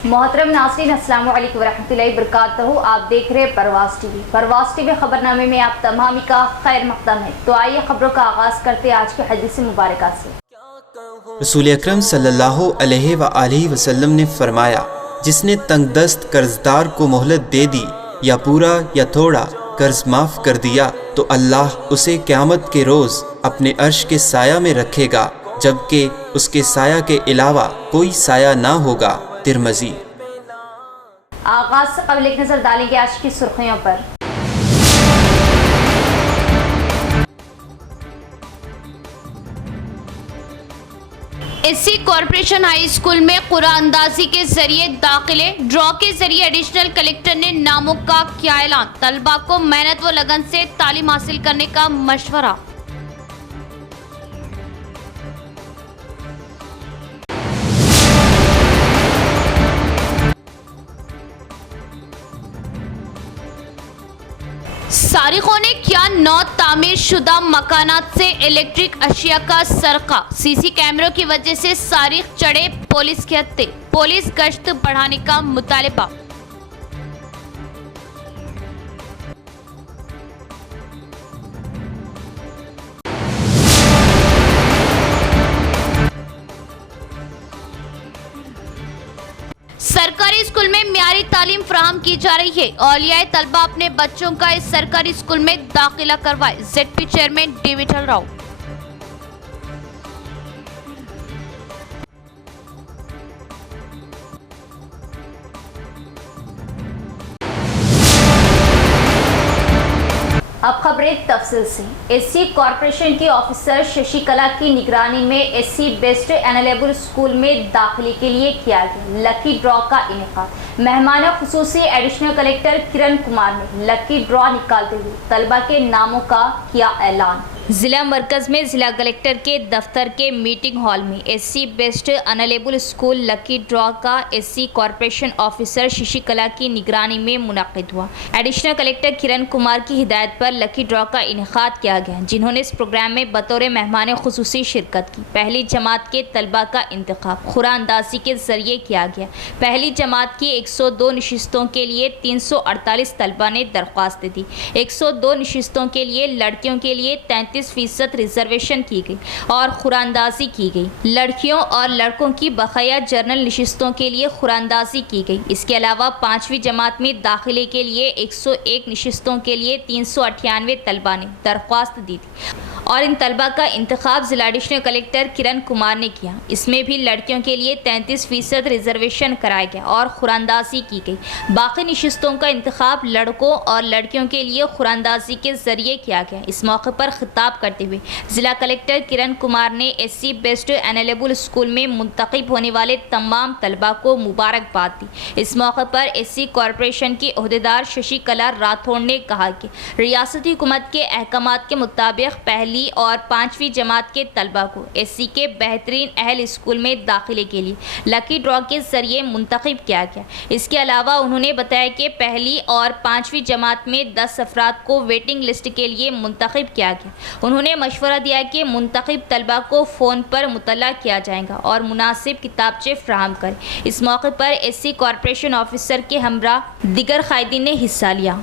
मोहतरम नाज़रीन, अस्सलाम वालेकुम वरहमतुल्लाहि वबरकातुहू। आप देख रहे हैं परवाज़ टीवी खबरनामे में आप तमामी का खैर मक़दम है। तो आइए खबरों का आगाज़ करते हैं आज की हदीस मुबारक से। रसूल अकरम सल्लल्लाहु अलैहि वसल्लम ने फरमाया, जिसने तंगदस्त कर्जदार को मोहलत दे दी या पूरा या थोड़ा कर्ज माफ़ कर दिया तो अल्लाह उसे क़यामत के रोज़ अपने अर्श के साया में रखेगा, जबकि उसके साया के अलावा कोई साया ना होगा। तिरमिज़ी। आगाज़ से कबल एक नज़र डालेंगे आज की सुर्खियों पर। एससी कॉरपोरेशन हाई स्कूल में कुरानंदाजी के जरिए दाखिले, ड्रॉ के जरिए एडिशनल कलेक्टर ने नामों का किया ऐलान। तलबा को मेहनत व लगन से तालीम हासिल करने का मशवरा। सारिकों ने किया नौ तामीर शुदा मकानात से इलेक्ट्रिक अशिया का सरका। सीसी कैमरों की वजह से सारिक चढ़े पुलिस के हत्थे। पुलिस गश्त बढ़ाने का मुतालिबा। सरकारी स्कूल में म्यारी तालीम फराहम की जा रही है। औलियाए तलबा अपने बच्चों का इस सरकारी स्कूल में दाखिला करवाए। ZP chairman D Vithal Rao. अब खबरें तफसील से। एससी कॉरपोरेशन की ऑफिसर शशिकला की निगरानी में एससी बेस्ड एनलेबल स्कूल में दाखिले के लिए किया गया लकी ड्रॉ का इनेकाद। मेहमान खुसूसी एडिशनल कलेक्टर किरण कुमार ने लकी ड्रॉ निकालते हुए तलबा के नामों का किया ऐलान। जिला मरकज में जिला कलेक्टर के दफ्तर के मीटिंग हॉल में एससी बेस्ड अनलेबल स्कूल लकी ड्रॉ का एससी कॉरपोरेशन ऑफिसर शशिकला की निगरानी में मुनक्किद हुआ। एडिशनल कलेक्टर किरण कुमार की हिदायत पर लकी ड्रॉ का इनेकाद किया गया, जिन्होंने इस प्रोग्राम में बतौर मेहमान खुसूसी शिरकत की। पहली जमात के तलबा का इंतखाब कुरानंदाजी के जरिए किया गया। पहली जमात की 102 नशिस्तों के लिए 348 तलबा ने दरख्वास्त दी। 102 नशिस्तों के लिए लड़कियों के लिए 33% रिजर्वेशन की गई और खुरानंदाजी की गई। लड़कियों और लड़कों की बकाया जर्नल नशिस्तों के लिए खुरानंदाजी की गई। इसके अलावा 5वीं जमात में दाखिले के लिए 101 नशिस्तों के लिए 398 तलबा ने दरख्वास्त दी थी और इन तलबा का इंतखाब जिला एडिशनल कलेक्टर किरण कुमार ने किया। इसमें भी लड़कियों के लिए 33% रिजर्वेशन कराया गया और खुरानंदाजी की गई। बाकी नशिस्तों का इंतखाब लड़कों और लड़कियों के लिए खुरानंदाजी के जरिए किया गया। इस मौके पर खिताब करते हुए जिला कलेक्टर किरण कुमार ने एससी बेस्ड एनलेबल स्कूल में मुंतखब होने वाले तमाम तलबा को मुबारकबाद दी। इस मौके पर एससी कॉरपोरेशन की ओहदेदार शशिकला राठौड़ ने कहा कि रियासती हुकूमत के अहकामात के मुताबिक पहली और 5वीं जमात के तलबा को एससी के बेहतरीन अहल स्कूल में दाखिले के लिए लकी ड्रॉ के जरिए मुंतखब किया गया। इसके अलावा उन्होंने बताया कि पहली और 5वीं जमात में 10 अफराद को वेटिंग लिस्ट के लिए मुंतखब किया गया। उन्होंने मशवरा दिया कि मुंतखब तलबा को फ़ोन पर मुतल्ला किया जाएगा और मुनासिब किताबचे फ्राहम करें। इस मौके पर एससी कॉरपोरेशन ऑफिसर के हमरा दिगर कायदीन ने हिस्सा लिया।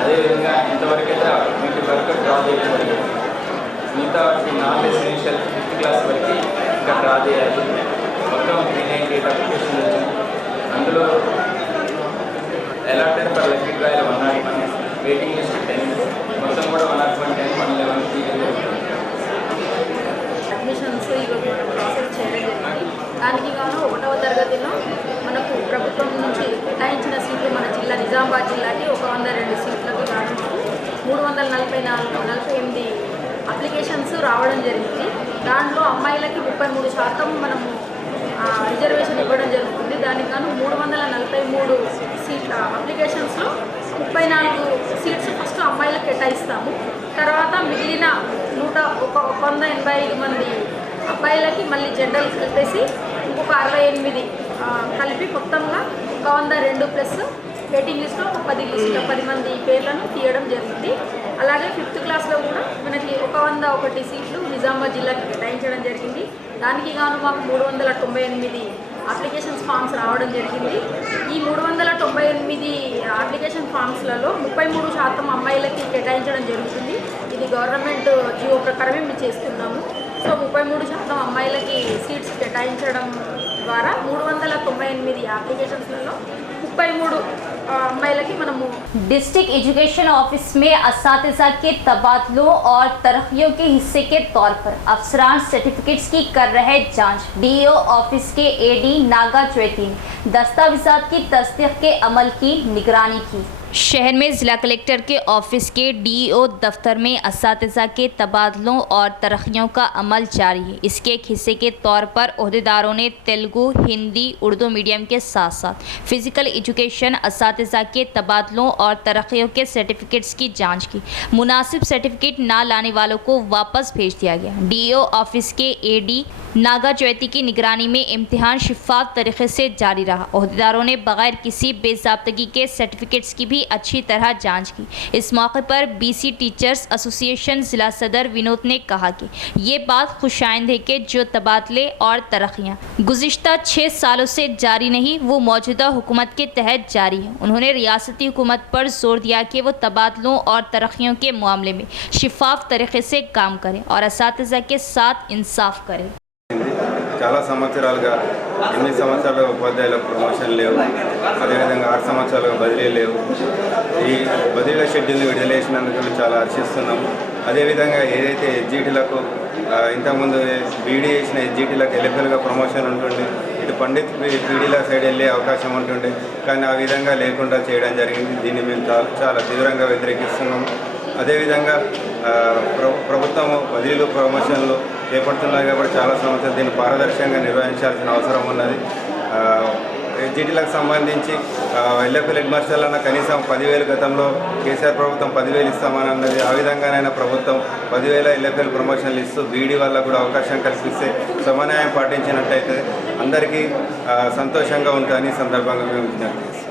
అదేవిధంగా ఇంతవరకైతే వీటి వరకు డ్రా చేయడం జరిగింది. మిగతా నాన్ రెసిడెన్షియల్ 5th క్లాస్ వరకు ఇంకా డ్రా చేయాలి. మొత్తం 398 అప్లికేషన్లు వచ్చినాయి. అందులో allotted for lucky drawal 101, waiting list 10, మొత్తం కూడా 110, 111 అడ్మిషన్స్ ఈరోజు ప్రాసెస్ చేయడం జరిగింది. దానికి గాను 1వ తరగతిలో మనకు ప్రభుత్వం నుంచి కేటాయించిన సీట్లు మన జిల్లా నిజామాబాద్ జిల్లాకి 102 సీట్లకు గాను 348 అప్లికేషన్స్ రావడం జరిగింది. దాంట్లో అమ్మాయిలకి 33% మనము రిజర్వేషన్ ఇవ్వడం జరుగుతుంది. దానికి గాను 343 సీట్ల అప్లికేషన్స్లో 34 సీట్స్ ఫస్ట్ అమ్మాయిలకు కేటాయిస్తాము. తర్వాత మిగిలిన 185 మంది అబ్బాయిలకి మళ్ళీ జనరల్ కలిపేసి ఇంకొక 158 కలిపి మొత్తంగా 102 ప్లస్ వెయిటింగ్ లిస్ట్లో 10 మంది పేర్లను తీయడం జరిగింది. అలాగే 5th క్లాస్లో కూడా మనకి 101 సీట్లు నిజామాబాద్ జిల్లాకి కేటాయించడం జరిగింది. దానికి గాను మాకు 398 అప్లికేషన్స్ ఫామ్స్ రావడం జరిగింది. ఈ 398 అప్లికేషన్ ఫామ్స్లలో 33% అమ్మాయిలకి కేటాయించడం జరుగుతుంది. ఇది గవర్నమెంట్ జియో ప్రకారమే మేము చేస్తున్నాము. సో 33% అమ్మాయిలకి సీట్స్ కేటాయించడం ద్వారా 398 అప్లికేషన్స్లలో 33 अम्माइलकी मनमु डिस्ट्रिक्ट एजुकेशन ऑफिस में असातिज़ा के तबादलों और तरक्कियों के हिस्से के तौर पर अफसरान सर्टिफिकेट्स की कर रहे जांच। डीईओ ऑफिस के एडी नागा चौथी ने दस्तावेजात की तस्दीक के अमल की निगरानी की। शहर में ज़िला कलेक्टर के ऑफिस के डीईओ दफ्तर में असातिज़ा के तबादलों और तरक्कियों का अमल जारी है। इसके एक हिस्से के तौर पर ओहदेदारों ने तेलुगु, हिंदी, उर्दू मीडियम के साथ साथ फिज़िकल एजुकेशन असातिज़ा के तबादलों और तरक्कियों के सर्टिफिकेट्स की जांच की। मुनासिब सर्टिफिकेट ना लाने वालों को वापस भेज दिया गया। डीईओ ऑफिस के एडी नागा चौथी की निगरानी में इम्तिहान शिफाफ तरीके से जारी रहा। ओहदेदारों ने बगैर किसी बेज़ाब्तगी के सर्टिफिकेट्स की भी अच्छी तरह जांच की। इस मौके पर बीसी टीचर्स एसोसिएशन ज़िला सदर विनोद ने कहा कि ये बात खुशाइंद है कि जो तबादले और तरक्कियाँ गुज़िश्ता 6 सालों से जारी नहीं वो मौजूदा हुकूमत के तहत जारी है। उन्होंने रियासती हुकूमत पर जोर दिया कि वो तबादलों और तरक्कियों के मामले में शिफाफ तरीके से काम करें और असातिज़ा के साथ इंसाफ करें। చాలా సంవత్సరాలుగా 8 సంవత్సరాలుగా ఉపాధ్యాయులకు ప్రమోషన్ లేవు, అదేవిధంగా 6 సంవత్సరాలుగా బదిలీ లేవు. ఈ బదిలీల షెడ్యూల్ని విడుదల చేసినందుకు మేము చాలా హర్షిస్తున్నాము. అదేవిధంగా ఏదైతే ఎస్జిటీలకు ఇంతకుముందు బీడీ చేసిన ఎస్జిటీలకు ఎల్ఎఫ్ఎల్గా ప్రమోషన్ ఉంటుండే, ఇటు పండిత్ పీడీల సైడ్ వెళ్ళే అవకాశం ఉంటుండే, కానీ ఆ విధంగా లేకుండా చేయడం జరిగింది. దీన్ని మేము చాలా తీవ్రంగా వ్యతిరేకిస్తున్నాము. అదేవిధంగా ప్రభుత్వం బదిలీలు ప్రమోషన్లు చేపడుతున్నారు కాబట్టి చాలా సంవత్సరాలు దీన్ని పారదర్శకంగా నిర్వహించాల్సిన అవసరం ఉన్నది. ఎస్జిటీలకు సంబంధించి ఎల్ఎఫ్ఎల్ హెడ్ మాస్టర్లన్న కనీసం 10,000 గతంలో కేసీఆర్ ప్రభుత్వం 10,000 ఇస్తామని అన్నది. ఆ విధంగానైనా ప్రభుత్వం 10,000 ఎల్ఎఫ్ఎల్ ప్రమోషన్లు ఇస్తూ బీడీ వాళ్ళకు కూడా అవకాశం కల్పిస్తే సమన్వయం పాటించినట్టయితే అందరికీ సంతోషంగా ఉంటుందని సందర్భంగా మేము విజ్ఞప్తి చేస్తాం.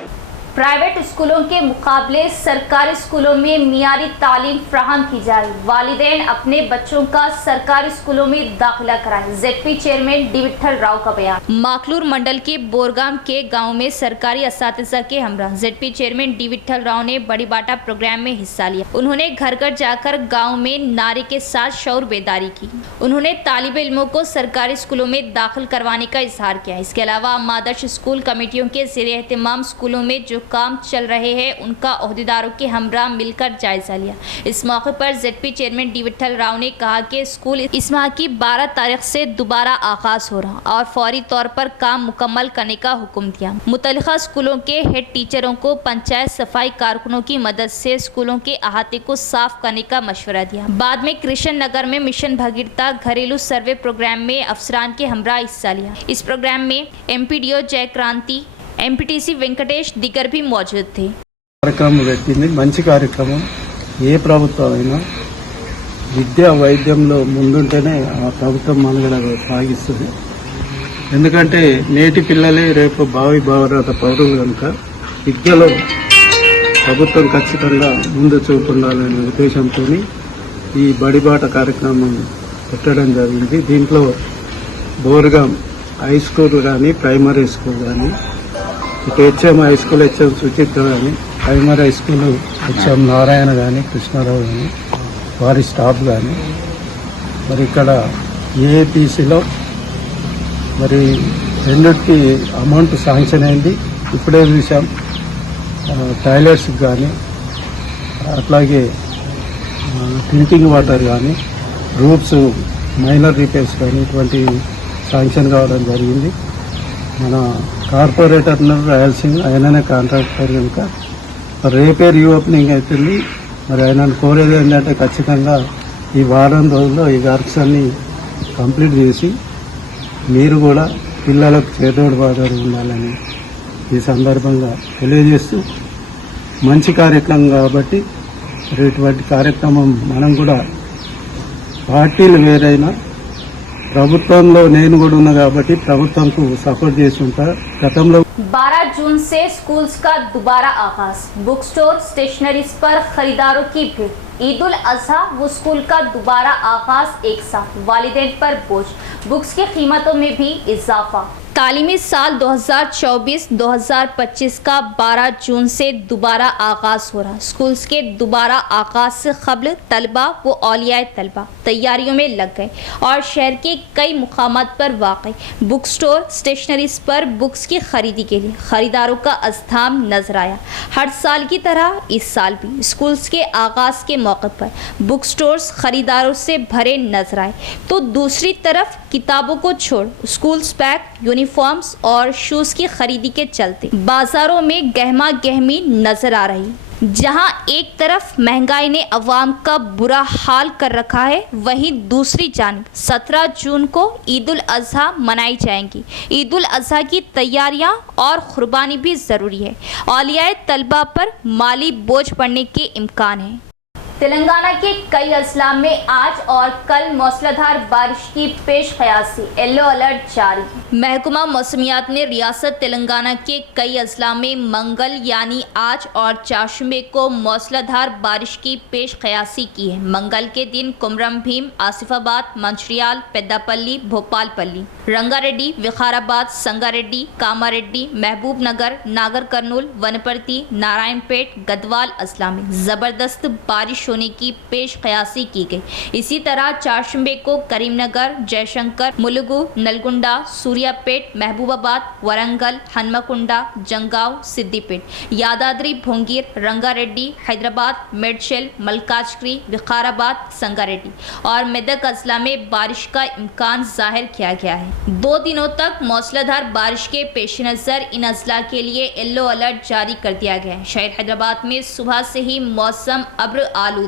प्राइवेट स्कूलों के मुकाबले सरकारी स्कूलों में मियारी तालीम फ्राहम की जाए, वालिदैन अपने बच्चों का सरकारी स्कूलों में दाखिला कराएं। ZP chairman D Vitthal Rao का बयान। माखलूर मंडल के बोरगाम के गांव में सरकारी असातिज़ा के हमरा ZP chairman D Vitthal Rao ने बड़ी बाटा प्रोग्राम में हिस्सा लिया। उन्होंने घर घर जाकर गाँव में नारे के साथ शौर बेदारी की। उन्होंने तालिब इल्मों को सरकारी स्कूलों में दाखिल करवाने का इजहार किया। इसके अलावा आदर्श स्कूल कमेटियों के ज़ेरे एहतमाम स्कूलों में जो काम चल रहे हैं उनका ओहदेदारों के हमरा मिलकर जायजा लिया। इस मौके पर ZP chairman D Vitthal Rao ने कहा कि स्कूल इस माह की 12 तारीख से दोबारा आगाज हो रहा और फौरी तौर पर काम मुकम्मल करने का हुक्म दिया। मुतल्लिका स्कूलों के हेड टीचरों को पंचायत सफाई कारकुनों की मदद से स्कूलों के अहाते को साफ करने का मशवरा दिया। बाद में कृष्ण नगर में मिशन भगीरथा घरेलू सर्वे प्रोग्राम में अफसरान के हमरा हिस्सा लिया। इस प्रोग्राम में एमपीडीओ जयक्रांति, ఎంపీటీసీ వెంకటేష్ దిగర్ भी मौजूद थे। కార్యక్రమం పెట్టింది మంచి కార్యక్రమం. ఏ ప్రభుత్వం అయినా విద్య వైద్యంలో ముందుంటేనే ఆ ప్రభుత్వం మనుగడ సాగిస్తుంది. ఎందుకంటే నేటి పిల్లలే రేపు భావి భారత పౌరులు కనుక విద్యలో ప్రభుత్వం ఖచ్చితంగా ముందు చూపు ఉండాలనే ఉద్దేశంతో ఈ బడిబాట కార్యక్రమం పెట్టడం జరిగింది. దీంట్లో బోర్గాం హై స్కూల్ కానీ ప్రైమరీ స్కూల్ కానీ, ఇటు HM high school HM Suchitra కానీ, primary high school HM Narayana కానీ, కృష్ణారావు కానీ, వారి స్టాఫ్ కానీ, మరి ఇక్కడ ఏపీసీలో మరి రెండుకి అమౌంట్ శాంక్షన్ అయింది. ఇప్పుడే చూసాం టాయిలెట్స్ కానీ, అట్లాగే డ్రింకింగ్ వాటర్ కానీ, రూఫ్స్ మైనర్ రిపేర్స్ కానీ ఇటువంటి శాంక్షన్ కావడం జరిగింది. మన కార్పొరేటర్ రాయలసీమ ఆయననే కాంట్రాక్టర్ కనుక రేపే రీఓపెనింగ్ అవుతుంది. మరి ఆయనను కోరేది ఏంటంటే ఖచ్చితంగా ఈ వారం రోజుల్లో ఈ వర్క్స్ అన్ని కంప్లీట్ చేసి మీరు కూడా పిల్లలకు చేదోడు బాదోడు ఉండాలని ఈ సందర్భంగా తెలియజేస్తూ, మంచి కార్యక్రమం కాబట్టి ఇటువంటి కార్యక్రమం మనం కూడా పార్టీలు వేరైనా ప్రభుత్వంలో నేను కూడా ఉన్నా కాబట్టి ప్రభుత్వంకు సపోర్ట్ చేస్తుంటా. గతంలో 12 जून से स्कूल्स का दोबारा आगाज, बुक स्टोर स्टेशनरीज पर खरीदारों की भीड़, ईद उल अजहा व स्कूल का दोबारा आगाज एक साथ, वालिदैन पर बोझ, बुक्स की कीमतों में भी इजाफा। तालीमी साल 2024-2025 का 12 जून से दोबारा आगाज हो रहा। स्कूल्स के दोबारा आगाज से कबल तलबा व औलियाए तलबा तैयारियों में लग गए और शहर के कई मुकामात पर वाक़ई बुक स्टोर स्टेशनरीज पर बुक्स की खरीदी के लिए खरीदारों का अज़्थाम नजर आया। हर साल की तरह इस साल भी स्कूल्स के आगाज के मौके पर बुक स्टोर्स खरीदारों से भरे नजर आए, तो दूसरी तरफ किताबों को छोड़ स्कूल्स बैग, यूनिफॉर्म्स और शूज़ की खरीदी के चलते बाजारों में गहमा गहमी नजर आ रही। जहां एक तरफ महंगाई ने अवाम का बुरा हाल कर रखा है, वहीं दूसरी जानिब 17 जून को ईद उल अजहा मनाई जाएंगी। ईद उल अजहा की तैयारियां और कुर्बानी भी ज़रूरी है। औलियाए तलबा पर माली बोझ पड़ने के इम्कान है। तेलंगाना के कई अजला में आज और कल मौसलाधार बारिश की पेश क़यासी, येलो अलर्ट जारी। महकमा मौसमियात ने रियासत तेलंगाना के कई अजला में मंगल यानी आज और चारशंबे को मौसलाधार बारिश की पेश क़यासी की है। मंगल के दिन कुमरम भीम, आसिफाबाद, मंचिर्याल, पेद्दापल्ली, भोपालपल्ली, रंगारेड्डी, विकाराबाद, संगारेड्डी, कामारेड्डी, महबूब नगर, नागर कर्नूल, वनपर्ती, नारायणपेट, गदवाल अजला में ज़बरदस्त बारिश होने की पेश क़यासी की गई। इसी तरह चारशंबे को करीमनगर, जयशंकर, मुलुगु, नलगुंडा, सूर्यापेट, महबूबाबाद, वरंगल, हनुमकुंडा, जंगाव, सिद्दीपेट, यादाद्री, भोंगीर, रंगारेड्डी, हैदराबाद, मेडचल, मलकाजगिरी, विकाराबाद, संगारेड्डी और मेदक अजला में बारिश का इम्कान जाहिर किया गया है। 2 दिनों तक मौसलाधार बारिश के पेश नज़र इन अजला के लिए येलो अलर्ट जारी कर दिया गया है। शहर हैदराबाद में सुबह से ही मौसम अब्र आलूद है।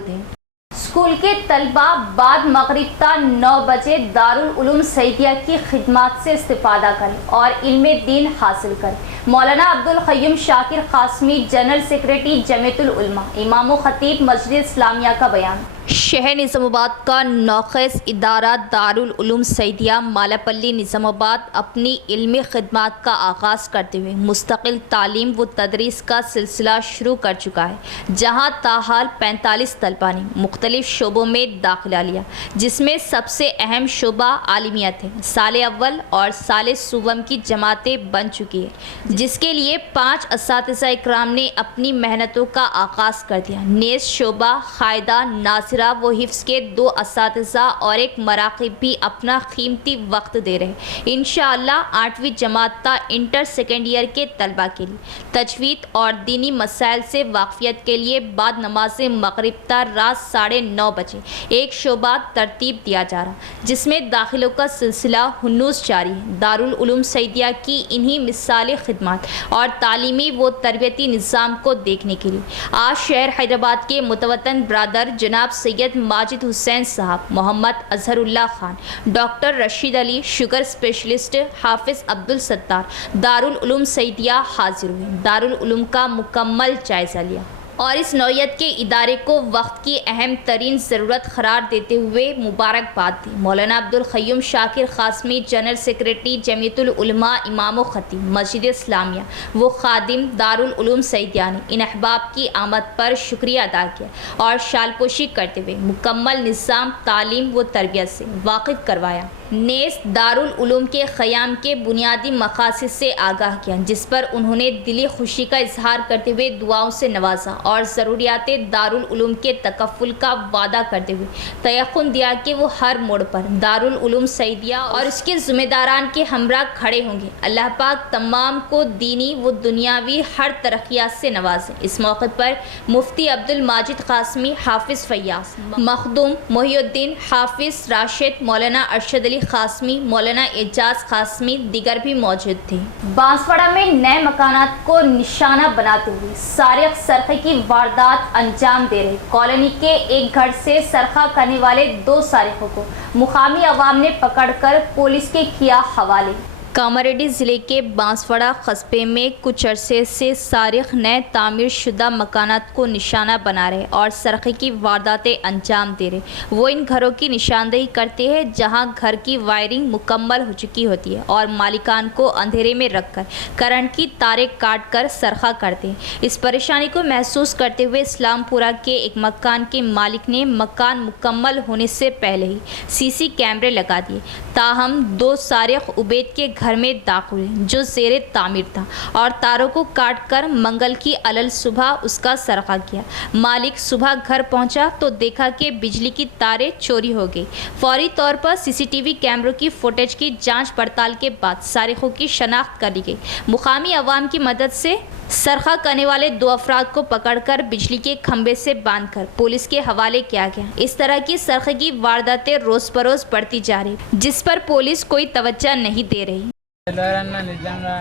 स्कूल के तलबा बाद मगरिब ता 9 बजे दारुल उलूम सईदिया की खिदमत से इस्तिफादा करें और इल्मे दीन हासिल करें। मौलाना अब्दुल क़य्यूम शाकिर क़ासमी, जनरल सेक्रेटरी जमीयतुल उलमा, इमाम व ख़तीब मस्जिद इस्लामिया का बयान। शहर निज़ामाबाद का नौखेज़ इदारा दारुल उलूम सईदिया मालापल्ली निज़ामाबाद अपनी इल्मी खिदमत का आगाज़ करते हुए मुस्तकिल तालीम व तदरीस का सिलसिला शुरू कर चुका है, जहाँ ताहाल 45 तलबा ने मुख्तलिफ शोबों में दाखिला लिया, जिसमें सबसे अहम शोबा आलिमियत है। साल अव्वल और साल सुवम की जमातें बन चुकी है, जिसके लिए 5 असातिज़ा इकराम ने अपनी मेहनतों का आगाज़ कर दिया। नेज़ शोबा कायदा नासिरा व हिफ्ज़ के 2 असातिज़ा और एक मराक़िब भी अपना कीमती वक्त दे रहे। इंशाअल्लाह 8वीं जमात ता इंटर सेकेंड ईयर के तलबा के लिए तजवीद और दीनी मसाइल से वाक़फ़ियत के लिए बाद नमाज मगरिब ता रात 9:30 बजे एक शोबा तरतीब दिया जा रहा, जिसमें दाखिलों का सिलसिला हुन्नूस जारी है। दारुल उलूम सईदिया की इन्हीं मिसाली खिदमत और तालीमी व तरबियती निज़ाम को देखने के लिए आज शहर हैदराबाद के मुतवतन ब्रादर जनाब Syed Majid Hussain Sahab, Mohammad Azharullah Khan, doctor Rashid Ali, sugar specialist Hafiz Abdul Sattar Darul Uloom Saeediya हाजिर हुए। दारुल उलूम का मुकम्मल जायज़ा लिया और इस नौयत के इदारे को वक्त की अहम तरीन ज़रूरत करार देते हुए मुबारकबाद दी। मौलाना अब्दुल क़य्यूम शाकिर क़ासमी, जनरल सेक्रेटरी जमीयतुल उलमा, इमाम व ख़तीब मस्जिद इस्लामिया व खादिम दारुल उलूम सईदिया ने इन अहबाब की आमद पर शुक्रिया अदा किया और शालपोशी करते हुए मुकम्मल निज़ाम तालीम व तरबियत से वाकिफ़ करवाया। नेस दारुल उलूम के क़याम के बुनियादी मक़ासिद से आगाह किया, जिस पर उन्होंने दिली खुशी का इजहार करते हुए दुआओं से नवाजा और ज़रूरियात दारुल उलूम के तकफ़ुल का वादा करते हुए तयक़ुन दिया कि वो हर मोड़ पर दारुल उलूम सईदिया और उसके ज़िम्मेदारान के हमरा खड़े होंगे। अल्लाह पाक तमाम को दीनी व दुनियावी हर तरक्यात से नवाजे। इस मौके पर मुफ्ती अब्दुल माजिद क़ासमी, हाफिज़ फ़याज़, मखदूम मोहिउद्दीन, हाफिज़ राशिद, मौलाना अरशद अली क़ासमी, मौलाना एजाज क़ासमी दीगर भी मौजूद थे। बांसवाड़ा में नए मकानात को निशाना बनाते हुए सारिक सरक़े की वारदात अंजाम दे रहे कॉलोनी के एक घर से सरखा करने वाले 2 सारिकों को मुकामी अवाम ने पकड़कर पुलिस के किया हवाले। कामारेड्डी ज़िले के बांसवाड़ा कस्बे में कुछ अरसे से सारिक नए तामीर शुदा मकानात को निशाना बना रहे और सरक़े की वारदातें अंजाम दे रहे। वो इन घरों की निशानदेही करते हैं जहां घर की वायरिंग मुकम्मल हो चुकी होती है और मालिकान को अंधेरे में रखकर करंट की तारें काट कर सरखा करते हैं। इस परेशानी को महसूस करते हुए इस्लामपुरा के एक मकान के मालिक ने मकान मुकम्मल होने से पहले ही सीसी कैमरे लगा दिए। ताहम 2 सारिक उबैद के घर में दाखिल हुए जो ज़ेरे तामीर था और तारों को काट कर मंगल की अलल सुबह उसका सरखा किया। मालिक सुबह घर पहुंचा तो देखा कि बिजली की तारें चोरी हो गई। फौरी तौर पर सीसीटीवी कैमरों की फुटेज की जांच पड़ताल के बाद सारिकों की शनाख्त कर ली गई। मुकामी अवाम की मदद से सरखा करने वाले 2 अफराद को पकड़कर बिजली के खंभे से बांधकर पुलिस के हवाले किया गया। इस तरह की सरखे की वारदातें रोज़ बरोज़ बढ़ती जा रही, जिस पर पुलिस कोई तवज्जो नहीं दे रही। నిజంగా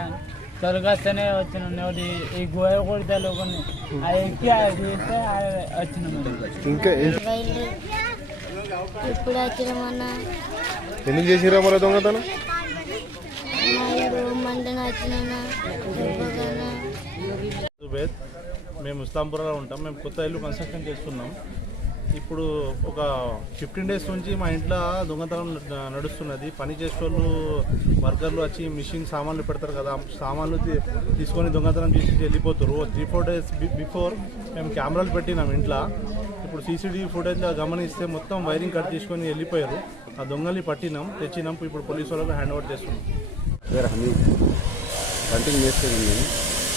తొలగస్తేనే వచ్చిన నోటి ఈ గోయ కొడితే లోపల ఎక్కి తీస్తే వచ్చిన ఇంకా బయలు ఇప్పుడు వచ్చినామన్నా ఎందుకు చేసిరా మరి దొంగతనం మంటన వచ్చినా మేము ఇస్లాంపురాలో ఉంటాం. మేము కొత్త ఇల్లు కన్స్ట్రక్షన్ చేస్తున్నాం. ఇప్పుడు ఒక 15 డేస్ నుంచి మా ఇంట్లో దొంగతనం నడుస్తున్నది. పని చేసేవాళ్ళు వర్కర్లు వచ్చి మిషన్ సామాన్లు పెడతారు కదా, సామాన్లు తీసుకొని దొంగతనం చేసి వెళ్ళిపోతారు. 3-4 డేస్ బిఫోర్ మేము కెమెరాలు పెట్టినాం ఇంట్లో. ఇప్పుడు సీసీటీవీ ఫుటేజ్లో గమనిస్తే మొత్తం వైరింగ్ కట్ తీసుకొని వెళ్ళిపోయారు. ఆ దొంగల్ని తెచ్చినాం. ఇప్పుడు పోలీసు వాళ్ళకి హ్యాండ్ ఓవర్ చేస్తున్నాం. కంటిన్యూ చేస్తుంది.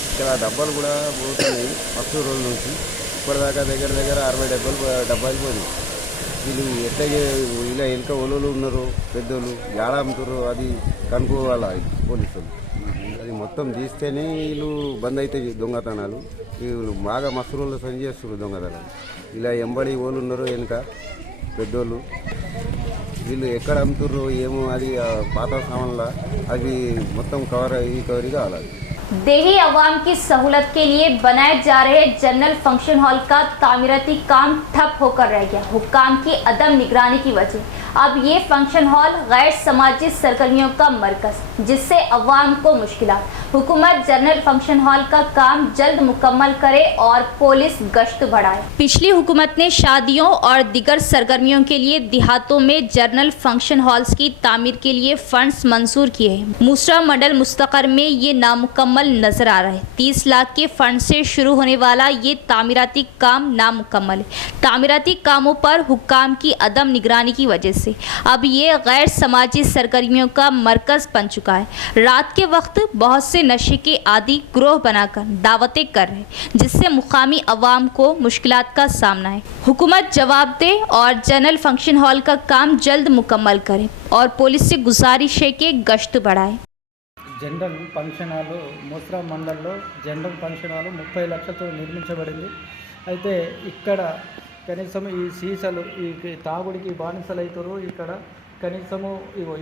ఇక్కడ డబ్బాలు కూడా పోతున్నాయి మస్తు రోజుల నుంచి. ఇప్పటిదాకా దగ్గర 60-70 డబ్బాలు పోయినాయి. వీళ్ళు ఎట్లా ఇలా ఎలుక ఒలోలు ఉన్నారు పెద్దోళ్ళు ఎలా అమ్ముతారు అది కనుక్కోవాలా పోలీసులు. అది మొత్తం తీస్తేనే వీళ్ళు బంద్ అవుతాయి దొంగతనాలు. వీళ్ళు బాగా మస్తు రోజులు పని చేస్తున్నారు దొంగతనాలు. ఇలా ఎంబడి ఓళ్ళు ఉన్నారు వెనుక పెద్దోళ్ళు. వీళ్ళు ఎక్కడ అమ్ముతుర్రో ఏమో అది పాత సామాన్ల అవి మొత్తం కవరీ కావాలి. देही अवाम की सहूलत के लिए बनाए जा रहे जनरल फंक्शन हॉल का तामीराती काम ठप होकर रह गया। हुक्काम की अदम निगरानी की वजह अब ये फंक्शन हॉल गैर समाजी सरगर्मियों का मरकज, जिससे अवाम को मुश्किलात। हुकूमत जनरल फंक्शन हॉल का काम जल्द मुकम्मल करे और पुलिस गश्त बढ़ाए। पिछली हुकूमत ने शादियों और दीगर सरगर्मियों के लिए देहातों में जनरल फंक्शन हॉल्स की तामीर के लिए फंड्स मंजूर किए हैं। मूसरा मंडल मुस्तकर में ये नामुकम्मल नजर आ रहा है। 30 लाख के फंड से शुरू होने वाला ये तामीराती काम नामुकम्मल है। तामीराती कामों पर हुक्काम की अदम निगरानी की वजह से अब ये गैर समाजी सरगर्मियों का मरकज बन चुका है। रात के वक्त बहुत से नशे के आदि ग्रोह बनाकर दावतें कर रहे, जिससे मुकामी अवाम को मुश्किलात का सामना है। हुकूमत जवाब दे और जनरल फंक्शन हॉल का काम जल्द मुकम्मल करे और पुलिस से गुजारिश है कि गश्त बढ़ाए। జనరల్ ఫంక్షన్ హాల్ మూసరా మండల్లో జనరల్ ఫంక్షన్ హాల్ 30 లక్షలతో నిర్మించబడింది. అయితే ఇక్కడ కనీసం ఈ సీసాలు ఈ తాగుడికి బానిసలు అవుతారు. ఇక్కడ కనీసము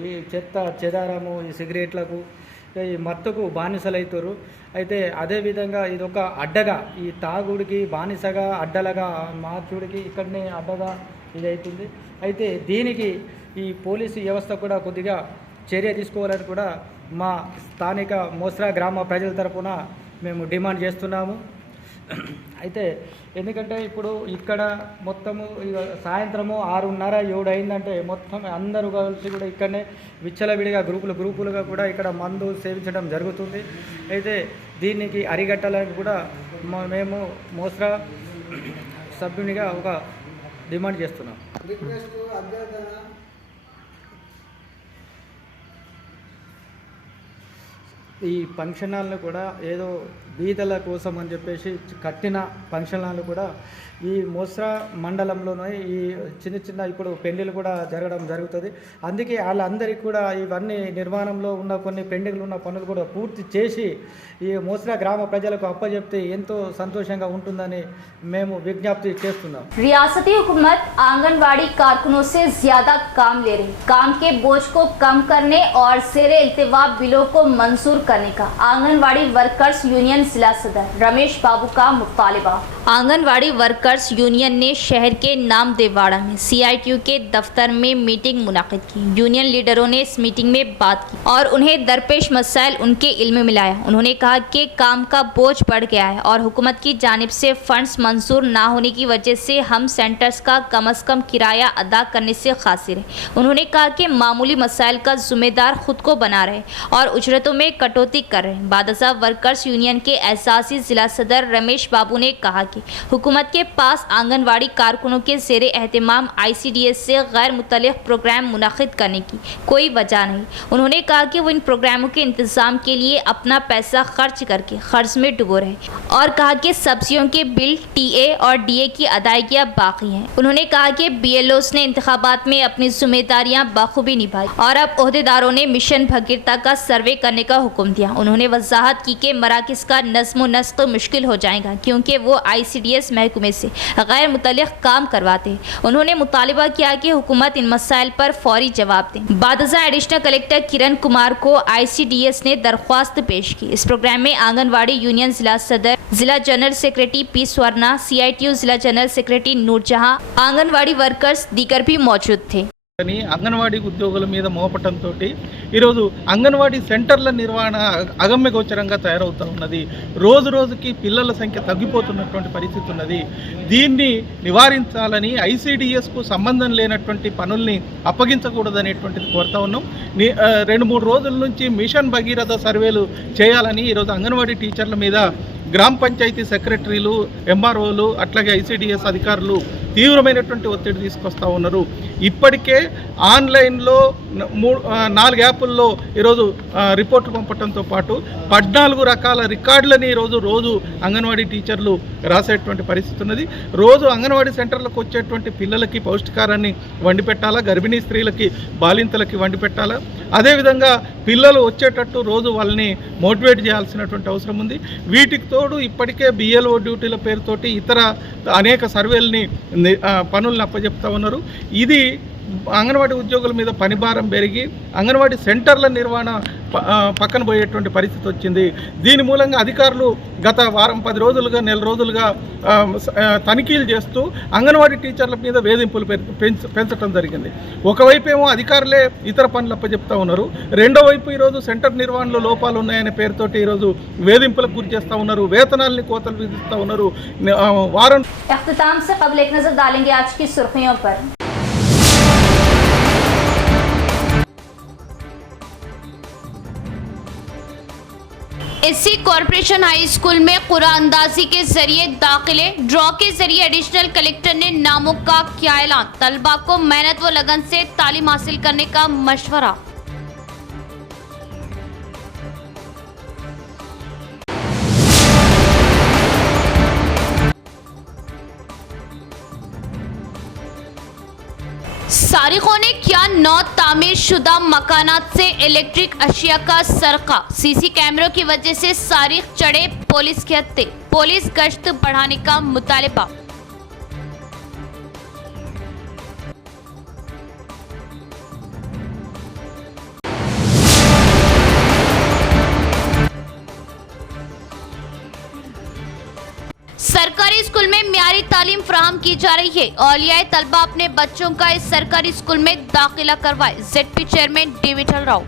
ఈ చెత్త చెదారము ఈ సిగరెట్లకు ఈ మత్తుకు బానిసలు అవుతారు. అయితే అదేవిధంగా ఇది ఒక అడ్డగా ఈ తాగుడికి బానిసగా అడ్డలుగా మార్చుడికి ఇక్కడనే అడ్డగా ఇది అవుతుంది. అయితే దీనికి ఈ పోలీసు వ్యవస్థ కూడా కొద్దిగా చర్య తీసుకోవాలని కూడా మా స్థానిక మోస్రా గ్రామ ప్రజల తరపున మేము డిమాండ్ చేస్తున్నాము. అయితే ఎందుకంటే ఇప్పుడు ఇక్కడ మొత్తము సాయంత్రము 6:30-7 అయిందంటే మొత్తం అందరూ కలిసి కూడా ఇక్కడనే విచ్చలవిడిగా గ్రూపులుగా కూడా ఇక్కడ మందు సేవించడం జరుగుతుంది. అయితే దీనికి అరిగట్టాలని కూడా మేము మోస్రా సభ్యునిగా ఒక డిమాండ్ చేస్తున్నాం. ఈ ఫంక్షన్ హాల్ను కూడా ఏదో బీదల కోసం అని చెప్పేసి కట్టిన ఫంక్షన్ హాల్ కూడా ఈ మోస్రా మండలంలోనే ఈ చిన్న ఇప్పుడు పెళ్లిళ్ళు కూడా జరుగుతుంది. అందుకే వాళ్ళందరికీ కూడా ఇవన్నీ నిర్మాణంలో ఉన్న కొన్ని పెండింగ్లు ఉన్న పనులు కూడా పూర్తి చేసి ఈ మోస్రా గ్రామ ప్రజలకు అప్పచెప్తే ఎంతో సంతోషంగా ఉంటుందని మేము విజ్ఞప్తి చేస్తున్నాం. रियासती हुकूमत आंगनवाड़ी कारकुनों से ज्यादा काम ले रही। काम के बोझ को कम करने और ज़ेरे इल्तिवा बिलों को मंजूर करने का आंगनवाड़ी वर्कर्स यूनियन जिला सदर रमेश बाबू का मुतालिबा। आंगनवाड़ी वर्कर्स यूनियन ने शहर के नामदेववाड़ा में CITU के दफ्तर में मीटिंग मुनाकिद की। यूनियन लीडरों ने इस मीटिंग में बात की और उन्हें दरपेश मसाइल उनके इल्म में लाया। उन्होंने कहा कि काम का बोझ बढ़ गया है और हुकूमत की जानिब से फंड्स मंजूर ना होने की वजह से हम सेंटर्स का कम से कम किराया अदा करने से खासिर है। उन्होंने कहा कि मामूली मसाइल का जिम्मेदार खुद को बना रहे और उजरतों में कटौती कर रहे हैं। बादशाह वर्कर्स यूनियन के एहसासी जिला सदर रमेश बाबू ने कहा कि हुकूमत के पास आंगनवाड़ी कारकुनों के ज़ेरे एहतमाम ICDS से गैर मुतल्लिक़ प्रोग्राम मुनाकिद करने की कोई वजह नहीं। उन्होंने कहा कि वो इन प्रोग्रामों के इंतज़ाम के लिए अपना पैसा खर्च करके कर्ज में डुबो रहे और कहा कि सब्सियों के बिल TA और DA की अदायगियाँ बाकी हैं। उन्होंने कहा कि BLOs ने इंतखाबात में अपनी जिम्मेदारियाँ बखूबी निभाई और अब ओहदेदारों ने मिशन भगीरथा का सर्वे करने का हुक्म दिया। उन्होंने वजाहत की कि मराकिज़ का नज़्म नस्क़ मुश्किल हो जाएगा क्योंकि वो ICDS महकमे से गैर मुतल्लिक़ काम करवाते हैं। उन्होंने मुतालिबा किया कि हुकूमत इन मसाइल पर फौरी जवाब दें। बादशाह एडिशनल कलेक्टर किरण कुमार को ICDS ने दरख्वास्त पेश की। इस प्रोग्राम में आंगनवाड़ी यूनियन जिला सदर, जिला general secretary P Swarna, CITU जिला general secretary Noorjahan, anganwadi workers दीगर भी मौजूद थे। అంగన్వాడీ ఉద్యోగుల మీద మోపటంతో ఈరోజు అంగన్వాడీ సెంటర్ల నిర్వహణ అగమ్య గోచరంగా తయారవుతూ ఉన్నది. రోజు రోజుకి పిల్లల సంఖ్య తగ్గిపోతున్నటువంటి పరిస్థితి ఉన్నది. దీన్ని నివారించాలని ICDSకు సంబంధం లేనటువంటి పనుల్ని అప్పగించకూడదనేటువంటిది కోరుతా ఉన్నాం. 2-3 రోజుల నుంచి మిషన్ భగీరథ సర్వేలు చేయాలని ఈరోజు అంగన్వాడీ టీచర్ల మీద గ్రామ పంచాయతీ సెక్రటరీలు, MROలు అట్లాగే ICDS అధికారులు తీవ్రమైనటువంటి ఒత్తిడి తీసుకొస్తూ ఉన్నారు. ఇప్పటికే ఆన్లైన్లో 4 యాప్ల్లో ఈరోజు రిపోర్ట్లు పంపడంతో పాటు 14 రకాల రికార్డులని రోజు అంగన్వాడీ టీచర్లు రాసేటువంటి పరిస్థితి ఉన్నది. రోజు అంగన్వాడీ సెంటర్లకు వచ్చేటువంటి పిల్లలకి పౌష్టికారాన్ని వండి పెట్టాలా, గర్భిణీ స్త్రీలకి, బాలింతలకి వండి పెట్టాలా. అదేవిధంగా పిల్లలు వచ్చేటట్టు రోజు వాళ్ళని మోటివేట్ చేయాల్సినటువంటి అవసరం ఉంది. వీటికి తోడు ఇప్పటికే BLO డ్యూటీల పేరుతోటి ఇతర అనేక సర్వేలని పనులను అప్పచెప్తా ఉన్నారు. ఇది అంగన్వాడీ ఉద్యోగుల మీద పనిభారం పెరిగి అంగన్వాడీ సెంటర్ల నిర్వహణ పక్కన పోయేటువంటి పరిస్థితి వచ్చింది. దీని మూలంగా అధికారులు గత వారం 10 రోజులుగా, నెల రోజులుగా తనిఖీలు చేస్తూ అంగన్వాడీ టీచర్ల మీద వేధింపులు పెంచడం జరిగింది. ఒకవైపు ఏమో అధికారులే ఇతర పనులు అప్పచెప్తా ఉన్నారు, రెండో వైపు ఈరోజు సెంటర్ నిర్వహణలో లోపాలు ఉన్నాయనే పేరుతోటి ఈరోజు వేధింపులకు గురి చేస్తూ ఉన్నారు, వేతనాలని కోతలు విధిస్తూ ఉన్నారు. వారం इख्तिताम से क़ब्ल एक नज़र डालेंगे आज की सुर्खियों पर। SC कॉर्पोरेशन हाई स्कूल में कुरानंदाजी के जरिए दाखिले, ड्रॉ के जरिए एडिशनल कलेक्टर ने नामों का किया ऐलान। तलबा को मेहनत व लगन से तालीम हासिल करने का मशवरा। सारिकों ने किया 9 तामीर शुदा मकानात से इलेक्ट्रिक अशिया का सरका। CC कैमरों की वजह से सारिक चढ़े पुलिस के हत्थे। पुलिस गश्त बढ़ाने का मुतालिबा। सरकारी स्कूल में मियारी तालीम फराहम की जा रही है। औलियाए तलबा अपने बच्चों का इस सरकारी स्कूल में दाखिला करवाए। ZP chairman D Vithal Rao.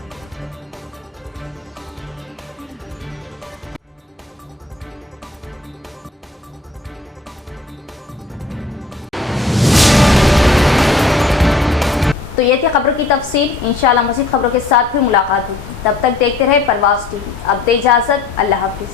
तो ये थी खबरों की तफसील। इंशाल्लाह मज़ीद खबरों के साथ फिर मुलाकात होगी। तब तक देखते रहे परवाज़ TV। अब दे इजाज़त, अल्लाह हाफ़िज़।